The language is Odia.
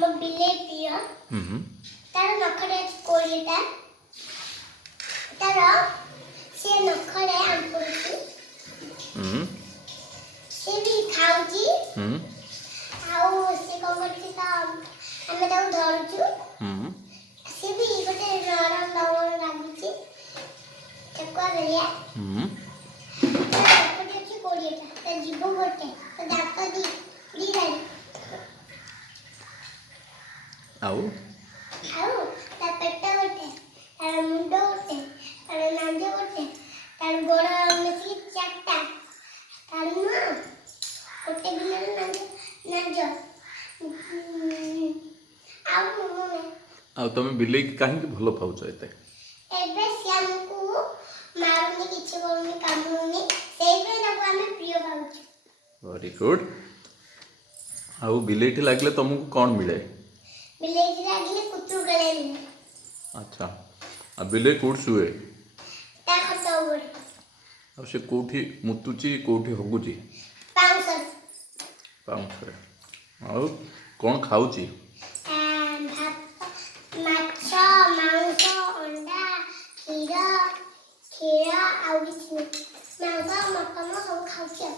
ମୋ ବିଲେଇ ପ୍ରିୟ ତାର ନଖରେ ଅଛି କୋଡ଼ିଏଟା ତାର ସେ ନଖରେ ଆମ୍ପୁଡୁଛି ସେ ବି ଖାଉଛି ଆଉ ସେ କଣ କରୁଛି ତ ଆମେ ତାକୁ ଧରୁଛୁ ସେ ବି ଗୋଟେ ନରମ ଲାଗୁଛି ଠେକୁଆ ଭଳିଆ ନଖରେ ଅଛି କୋଡ଼ିଏଟା ତା ଜିଭ ଗୋଟେ ତା ଦାନ୍ତ ଦିଟା ଆଉ ତା ପେଟ ଗୋଟେ ତାର ମୁଣ୍ଡ ଗୋଟେ ତାର ନାଞ୍ଜ ଗୋଟେ ତାର ଗୋଡ଼ ମିଶିକି ଚାରିଟା ତାର ମୁହଁ ଗୋଟେ ବିଲର ନାଞ୍ଜ ଆଉ ତମେ ବିଲେଇକି କାହିଁକି ଭଲ ପାଉଛ ଏତେ? ଏବେ ସେ ଆମକୁ ମାରୁନି କିଛି କରୁନି କାମୁନି ସେଇଥିପାଇଁ ତାକୁ ଆମେ ପ୍ରିୟ ପାଉଛୁ। Very good. ଆଉ ବିଲେଇଟି ଲାଗିଲେ ତମକୁ କ'ଣ ମିଳେ? ବିଲେଇଟି ଲାଗିଲେ କୁତୁ ଗଳେ ମିଳେ। ଆଚ୍ଛା। ଆଉ ବିଲେଇ କୋଉଠି ଶୁଏ? ତା ଖଟ ଉପରେ। ଆଉ ସେ କୋଉଠି ମୁତୁଛି କୋଉଠି ହଗୁଛି? ପାଉଁଶରେ। ଆଉ କ'ଣ ଖାଉଛି? ମାଛ ମାଂସ ଅଣ୍ଡା କ୍ଷୀର ଆଉ କିଛି ମାଂସ ମଟନ ସବୁ ଖାଉଛି ଆଉ।